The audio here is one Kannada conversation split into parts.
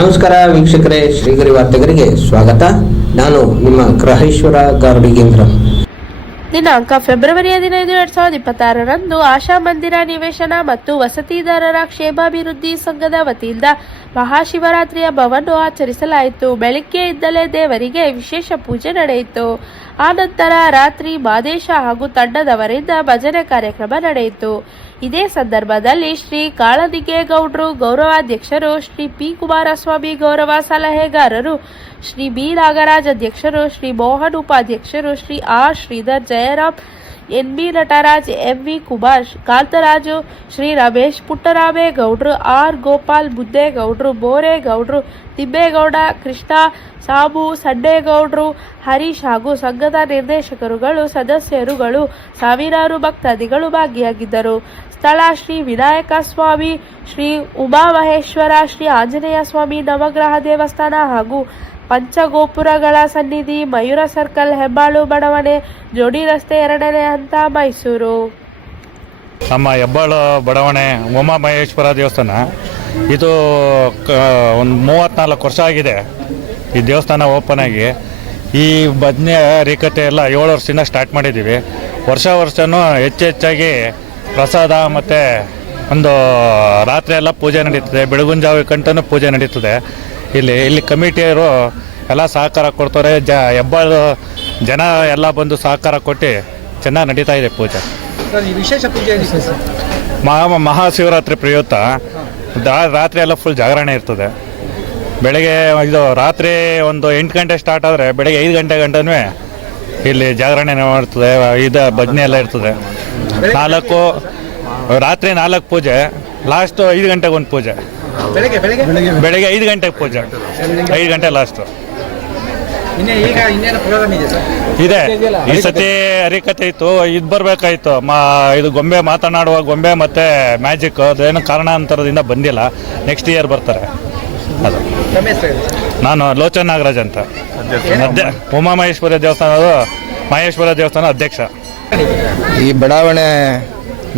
ನಮಸ್ಕಾರ ವೀಕ್ಷಕರೇ, ಶ್ರೀಗರಿ ವಾರ್ತೆಗರಿಗೆ ಸ್ವಾಗತ. ನಾನು ನಿಮ್ಮ ಗ್ರಹೇಶ್ವರ ಗಾರ್ಡಿಗೇಂದ್ರ. ದಿನಾಂಕ ಫೆಬ್ರವರಿ 15, 2026ರಂದು ಆಶಾ ಮಂದಿರ ನಿವೇಶನ ಮತ್ತು ವಸತಿದಾರರ ಕ್ಷೇಮಾಭಿವೃದ್ಧಿ ಸಂಘದ ವತಿಯಿಂದ ಮಹಾಶಿವರಾತ್ರಿ ಹಬ್ಬವನ್ನು ಆಚರಿಸಲಾಯಿತು. ಬೆಳಿಗ್ಗೆಯಿಂದಲೇ ದೇವರಿಗೆ ವಿಶೇಷ ಪೂಜೆ ನಡೆಯಿತು. ಆನಂತರ ರಾತ್ರಿ ಮಾದೇಶ ಹಾಗೂ ತಂಡದವರಿಂದ ಭಜನೆ ಕಾರ್ಯಕ್ರಮ ನಡೆಯಿತು. ಇದೇ ಸಂದರ್ಭದಲ್ಲಿ ಶ್ರೀ ಕಾಳನಿಗೇಗೌಡರು ಗೌರವಾಧ್ಯಕ್ಷರು, ಶ್ರೀ ಪಿ ಕುಮಾರಸ್ವಾಮಿ ಗೌರವ ಸಲಹೆಗಾರರು, ಶ್ರೀ ಬಿ ನಾಗರಾಜ್ ಅಧ್ಯಕ್ಷರು, ಶ್ರೀ ಮೋಹನ್ ಉಪಾಧ್ಯಕ್ಷರು, Shri R Sridhar, Jayaram, N B Nataraj, M V Kumar, Kantharaju, Shri Ramesh ಪುಟ್ಟರಾಮೇಗೌಡರು, ಆರ್ ಗೋಪಾಲ್, ಮುದ್ದೇಗೌಡರು, ಬೋರೇಗೌಡರು, ತಿಮ್ಮೇಗೌಡ, ಕೃಷ್ಣ, ಸಾಬು, ಸಂಡೇಗೌಡರು, ಹರೀಶ್ ಹಾಗೂ ಸಂಘದ ನಿರ್ದೇಶಕರುಗಳು, ಸದಸ್ಯರುಗಳು, ಸಾವಿರಾರು ಭಕ್ತಾದಿಗಳು ಭಾಗಿಯಾಗಿದ್ದರು. ಸ್ಥಳ ಶ್ರೀ ವಿನಾಯಕ ಸ್ವಾಮಿ, ಶ್ರೀ ಉಮಾಮಹೇಶ್ವರ, ಶ್ರೀ ಆಂಜನೇಯ ಸ್ವಾಮಿ ನವಗ್ರಹ ದೇವಸ್ಥಾನ ಹಾಗೂ ಪಂಚಗೋಪುರಗಳ ಸನ್ನಿಧಿ, ಮಯೂರ ಸರ್ಕಲ್, ಹೆಬ್ಬಾಳು ಬಡಾವಣೆ, ಜೋಡಿ ರಸ್ತೆ, 2ನೇ ಹಂತ, ಮೈಸೂರು. ನಮ್ಮ ಹೆಬ್ಬಾಳು ಬಡಾವಣೆ ಉಮಾಮಹೇಶ್ವರ ದೇವಸ್ಥಾನ ಇದು ಒಂದು 34 ವರ್ಷ ಆಗಿದೆ ಈ ದೇವಸ್ಥಾನ ಓಪನ್ ಆಗಿ. ಈ ಭಜನೆ ರೇಖತೆ ಎಲ್ಲ 7 ವರ್ಷದಿಂದ ಸ್ಟಾರ್ಟ್ ಮಾಡಿದ್ದೀವಿ. ವರ್ಷನೂ ಹೆಚ್ಚಾಗಿ ಪ್ರಸಾದ ಮತ್ತು ಒಂದು ರಾತ್ರಿ ಎಲ್ಲ ಪೂಜೆ ನಡೀತದೆ. ಬೆಳಗಿನ ಜಾವ ಗಂಟನೂ ಪೂಜೆ ನಡೀತದೆ. ಇಲ್ಲಿ ಕಮಿಟಿಯವರು ಎಲ್ಲ ಸಹಕಾರ ಕೊಡ್ತಾರೆ. ಹೆಬ್ಬಾಳು ಜನ ಎಲ್ಲ ಬಂದು ಸಹಕಾರ ಕೊಟ್ಟು ಚೆನ್ನಾಗಿ ನಡೀತಾ ಇದೆ ಪೂಜೆ. ವಿಶೇಷ ಪೂಜೆ ಮಹಾಶಿವರಾತ್ರಿ ಪ್ರಯುಕ್ತ ರಾತ್ರಿ ಎಲ್ಲ ಫುಲ್ ಜಾಗರಣೆ ಇರ್ತದೆ. ಬೆಳಗ್ಗೆ ರಾತ್ರಿ ಒಂದು 8 ಗಂಟೆ ಸ್ಟಾರ್ಟ್ ಆದರೆ ಬೆಳಗ್ಗೆ 5 ಗಂಟೆ ಗಂಟನೂ ಇಲ್ಲಿ ಜಾಗರಣೆ ಮಾಡ್ತದೆ. ಭಜನೆ ಎಲ್ಲ ಇರ್ತದೆ. ರಾತ್ರಿ 4 ಪೂಜೆ, ಲಾಸ್ಟು 5 ಗಂಟೆಗೆ ಒಂದು ಪೂಜೆ. ಬೆಳಗ್ಗೆ 5 ಗಂಟೆಗೆ ಪೂಜೆ, 5 ಗಂಟೆ ಲಾಸ್ಟು ಇದೆ. ಈ ಸತಿ ಹರಿಕತೆ ಇತ್ತು, ಇದು ಬರಬೇಕಾಯ್ತು. ಇದು ಗೊಂಬೆ ಮಾತನಾಡುವ ಗೊಂಬೆ ಮತ್ತು ಮ್ಯಾಜಿಕ್ ಅದೇನು ಕಾರಣಾಂತರದಿಂದ ಬಂದಿಲ್ಲ. ನೆಕ್ಸ್ಟ್ ಇಯರ್ ಬರ್ತಾರೆ. ಅದು ನಾನು ಲೋಚನ್ ನಾಗರಾಜ್ ಅಂತ, ಉಮಾಮಹೇಶ್ವರ ದೇವಸ್ಥಾನ ಅಧ್ಯಕ್ಷ. ಈ ಬಡಾವಣೆ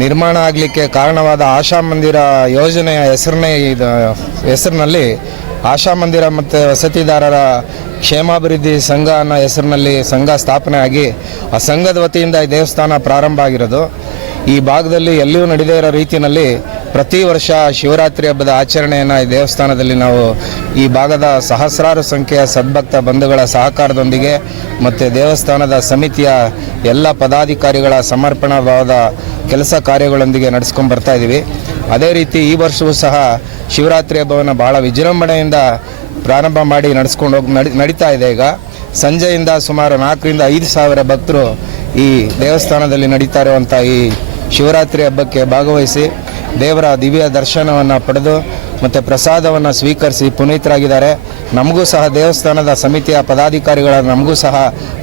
ನಿರ್ಮಾಣ ಆಗಲಿಕ್ಕೆ ಕಾರಣವಾದ ಆಶಾ ಮಂದಿರ ಯೋಜನೆಯ ಹೆಸರಿನಲ್ಲಿ ಆಶಾ ಮಂದಿರ ಮತ್ತು ವಸತಿದಾರರ ಕ್ಷೇಮಾಭಿವೃದ್ಧಿ ಸಂಘ ಅನ್ನೋ ಹೆಸರಿನಲ್ಲಿ ಸಂಘ ಸ್ಥಾಪನೆ ಆಗಿ ಆ ಸಂಘದ ವತಿಯಿಂದ ಈ ದೇವಸ್ಥಾನ ಪ್ರಾರಂಭ ಆಗಿರೋದು. ಈ ಭಾಗದಲ್ಲಿ ಎಲ್ಲಿಯೂ ನಡೆದೇ ಇರೋ ರೀತಿಯಲ್ಲಿ ಪ್ರತಿ ವರ್ಷ ಶಿವರಾತ್ರಿ ಹಬ್ಬದ ಆಚರಣೆಯನ್ನು ಈ ದೇವಸ್ಥಾನದಲ್ಲಿ ನಾವು ಈ ಭಾಗದ ಸಹಸ್ರಾರು ಸಂಖ್ಯೆಯ ಸದ್ಭಕ್ತ ಬಂಧುಗಳ ಸಹಕಾರದೊಂದಿಗೆ ಮತ್ತು ದೇವಸ್ಥಾನದ ಸಮಿತಿಯ ಎಲ್ಲ ಪದಾಧಿಕಾರಿಗಳ ಸಮರ್ಪಣಾ ಭಾವದ ಕೆಲಸ ಕಾರ್ಯಗಳೊಂದಿಗೆ ನಡೆಸ್ಕೊಂಡು ಬರ್ತಾ ಇದ್ದೀವಿ. ಅದೇ ರೀತಿ ಈ ವರ್ಷವೂ ಸಹ ಶಿವರಾತ್ರಿ ಹಬ್ಬವನ್ನು ಭಾಳ ವಿಜೃಂಭಣೆಯಿಂದ ಪ್ರಾರಂಭ ಮಾಡಿ ನಡೀತಾ ಇದೆ. ಈಗ ಸಂಜೆಯಿಂದ ಸುಮಾರು 4 ರಿಂದ 5 ಸಾವಿರ ಭಕ್ತರು ಈ ದೇವಸ್ಥಾನದಲ್ಲಿ ನಡೀತಾ ಇರುವಂಥ ಈ ಶಿವರಾತ್ರಿ ಹಬ್ಬಕ್ಕೆ ಭಾಗವಹಿಸಿ ದೇವರ ದಿವ್ಯ ದರ್ಶನವನ್ನು ಪಡೆದು ಮತ್ತು ಪ್ರಸಾದವನ್ನು ಸ್ವೀಕರಿಸಿ ಪುನೀತರಾಗಿದ್ದಾರೆ. ನಮಗೂ ಸಹ ದೇವಸ್ಥಾನದ ಸಮಿತಿಯ ಪದಾಧಿಕಾರಿಗಳ ನಮಗೂ ಸಹ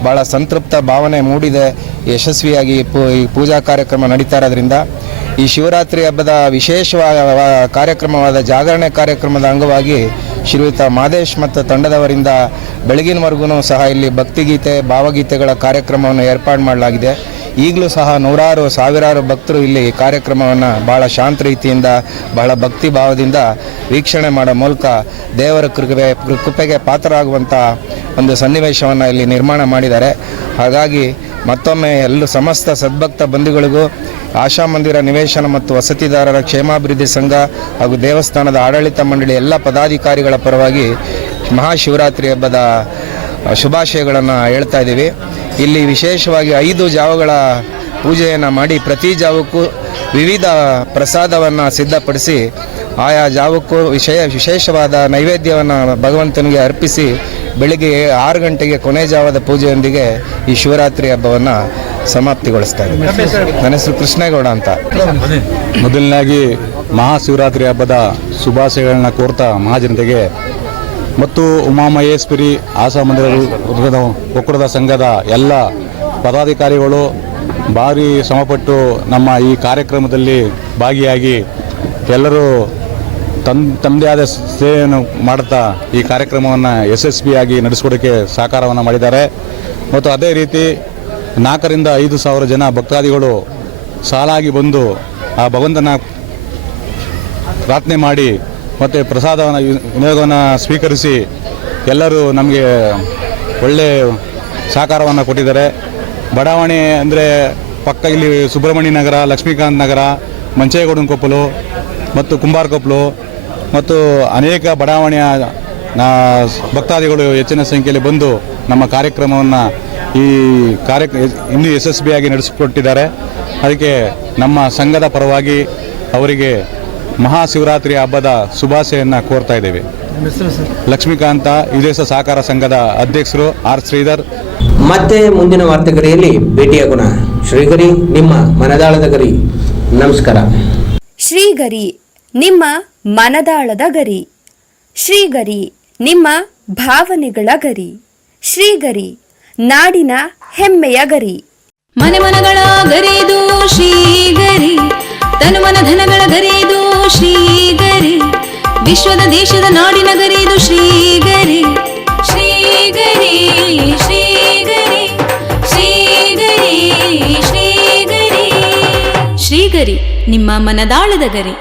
ಭಾಳ ಸಂತೃಪ್ತ ಭಾವನೆ ಮೂಡಿದೆ. ಯಶಸ್ವಿಯಾಗಿ ಈ ಪೂಜಾ ಕಾರ್ಯಕ್ರಮ ನಡೀತಾ ಇರೋದ್ರಿಂದ ಈ ಶಿವರಾತ್ರಿ ಹಬ್ಬದ ವಿಶೇಷವಾದ ಕಾರ್ಯಕ್ರಮವಾದ ಜಾಗರಣೆ ಕಾರ್ಯಕ್ರಮದ ಅಂಗವಾಗಿ ಶ್ರೀಯುತ ಮಾದೇಶ್ ಮತ್ತು ತಂಡದವರಿಂದ ಬೆಳಗಿನವರೆಗೂ ಸಹ ಇಲ್ಲಿ ಭಕ್ತಿಗೀತೆ, ಭಾವಗೀತೆಗಳ ಕಾರ್ಯಕ್ರಮವನ್ನು ಏರ್ಪಾಡು ಮಾಡಲಾಗಿದೆ. ಈಗಲೂ ಸಹ ನೂರಾರು ಸಾವಿರಾರು ಭಕ್ತರು ಇಲ್ಲಿ ಕಾರ್ಯಕ್ರಮವನ್ನು ಭಾಳ ಶಾಂತ ರೀತಿಯಿಂದ ಬಹಳ ಭಕ್ತಿ ಭಾವದಿಂದ ವೀಕ್ಷಣೆ ಮಾಡೋ ಮೂಲಕ ದೇವರ ಕೃಪೆಗೆ ಪಾತ್ರರಾಗುವಂಥ ಒಂದು ಸನ್ನಿವೇಶವನ್ನು ಇಲ್ಲಿ ನಿರ್ಮಾಣ ಮಾಡಿದ್ದಾರೆ. ಹಾಗಾಗಿ ಮತ್ತೊಮ್ಮೆ ಸಮಸ್ತ ಸದ್ಭಕ್ತ ಬಂಧುಗಳಿಗೂ ಆಶಾ ಮಂದಿರ ನಿವೇಶನ ಮತ್ತು ವಸತಿದಾರರ ಕ್ಷೇಮಾಭಿವೃದ್ಧಿ ಸಂಘ ಹಾಗೂ ದೇವಸ್ಥಾನದ ಆಡಳಿತ ಮಂಡಳಿ ಎಲ್ಲ ಪದಾಧಿಕಾರಿಗಳ ಪರವಾಗಿ ಮಹಾಶಿವರಾತ್ರಿ ಹಬ್ಬದ ಶುಭಾಶಯಗಳನ್ನು ಹೇಳ್ತಾ ಇದ್ದೀವಿ. ಇಲ್ಲಿ ವಿಶೇಷವಾಗಿ 5 ಜಾವಗಳ ಪೂಜೆಯನ್ನು ಮಾಡಿ ಪ್ರತಿ ಜಾವಕ್ಕೂ ವಿವಿಧ ಪ್ರಸಾದವನ್ನು ಸಿದ್ಧಪಡಿಸಿ ಆಯಾ ಜಾವಕ್ಕೂ ವಿಶೇಷವಾದ ನೈವೇದ್ಯವನ್ನು ಭಗವಂತನಿಗೆ ಅರ್ಪಿಸಿ ಬೆಳಿಗ್ಗೆ 6 ಗಂಟೆಗೆ ಕೊನೆ ಜಾವದ ಪೂಜೆಯೊಂದಿಗೆ ಈ ಶಿವರಾತ್ರಿ ಹಬ್ಬವನ್ನು ಸಮಾಪ್ತಿಗೊಳಿಸ್ತಾ ಇದ್ದೀವಿ. ನನ್ನ ಹೆಸರು ಕೃಷ್ಣೇಗೌಡ ಅಂತ. ಮೊದಲನೇದಾಗಿ ಮಹಾಶಿವರಾತ್ರಿ ಹಬ್ಬದ ಶುಭಾಶಯಗಳನ್ನ ಕೋರ್ತಾ ಮಹಾಜನತೆಗೆ ಮತ್ತು ಉಮಾಮಹೇಶ್ವರಿ ಆಶಾ ಮಂದಿರ ಒಕ್ಕೂಟದ ಸಂಘದ ಎಲ್ಲ ಪದಾಧಿಕಾರಿಗಳು ಭಾರಿ ಶ್ರಮಪಟ್ಟು ನಮ್ಮ ಈ ಕಾರ್ಯಕ್ರಮದಲ್ಲಿ ಭಾಗಿಯಾಗಿ ಎಲ್ಲರೂ ತಮ್ಮದೇ ಆದ ಸೇವೆಯನ್ನು ಮಾಡುತ್ತಾ ಈ ಕಾರ್ಯಕ್ರಮವನ್ನು ಯಶಸ್ವಿಯಾಗಿ ನಡೆಸಿಕೊಡೋಕ್ಕೆ ಸಹಕಾರವನ್ನು ಮಾಡಿದ್ದಾರೆ. ಮತ್ತು ಅದೇ ರೀತಿ 4 ರಿಂದ 5 ಸಾವಿರ ಜನ ಭಕ್ತಾದಿಗಳು ಸಾಲಾಗಿ ಬಂದು ಆ ಭಗವಂತನ ಪ್ರಾರ್ಥನೆ ಮಾಡಿ ಮತ್ತು ಪ್ರಸಾದವನ್ನು ವಿನಿಯೋಗವನ್ನು ಸ್ವೀಕರಿಸಿ ಎಲ್ಲರೂ ನಮಗೆ ಒಳ್ಳೆಯ ಸಹಕಾರವನ್ನು ಕೊಟ್ಟಿದ್ದಾರೆ. ಬಡಾವಣೆ ಅಂದರೆ ಪಕ್ಕ ಇಲ್ಲಿ ಸುಬ್ರಹ್ಮಣ್ಯ ನಗರ, ಲಕ್ಷ್ಮೀಕಾಂತ್ ನಗರ, ಮಂಚೇಗೌಡನ ಕೊಪ್ಪಲು ಮತ್ತು ಕುಂಬಾರ ಕೊಪ್ಪಲು ಮತ್ತು ಅನೇಕ ಬಡಾವಣೆಯ ಭಕ್ತಾದಿಗಳು ಹೆಚ್ಚಿನ ಸಂಖ್ಯೆಯಲ್ಲಿ ಬಂದು ನಮ್ಮ ಕಾರ್ಯಕ್ರಮವನ್ನು ಇನ್ನೂ ಯಶಸ್ವಿಯಾಗಿ ನಡೆಸಿಕೊಟ್ಟಿದ್ದಾರೆ. ಅದಕ್ಕೆ ನಮ್ಮ ಸಂಘದ ಪರವಾಗಿ ಅವರಿಗೆ ಮಹಾಶಿವರಾತ್ರಿ ಹಬ್ಬದ ಶುಭಾಶಯನ್ನು ಕೋರ್ತಾ ಇದ್ದೇವೆ. ಲಕ್ಷ್ಮೀಕಾಂತ ವಿದೇಶ ಸಹಕಾರ ಸಂಘದ ಅಧ್ಯಕ್ಷರು ಆರ್ ಶ್ರೀಧರ್. ಮತ್ತೆ ಮುಂದಿನ ವಾರ್ತೆಗರಿಯಲ್ಲಿ ಭೇಟಿಯಾಗೋಣ. ಶ್ರೀಗರಿ, ನಿಮ್ಮ ಮನದಾಳದ ಗರಿ. ನಮಸ್ಕಾರ. ಶ್ರೀಗರಿ, ನಿಮ್ಮ ಮನದಾಳದ ಗರಿ. ಶ್ರೀಗರಿ, ನಿಮ್ಮ ಭಾವನೆಗಳ ಗರಿ. ಶ್ರೀಗರಿ, ನಾಡಿನ ಹೆಮ್ಮೆಯ ಗರಿ. ಮನೆ ಮನಗಳ ಗರಿದು ಶ್ರೀಗರಿ, ತನು ಮನ ಧನಗಳ ಗರಿದು ಶ್ರೀಗರಿ, ವಿಶ್ವದ ದೇಶದ ನಾಡಿನ ಗರಿದು ಶ್ರೀಗರಿ. ಶ್ರೀಗರಿ ಶ್ರೀಗರಿ ಶ್ರೀಗರಿ ಶ್ರೀಗರಿ ಶ್ರೀಗರಿ, ನಿಮ್ಮ ಮನದಾಳದ ಗರಿ.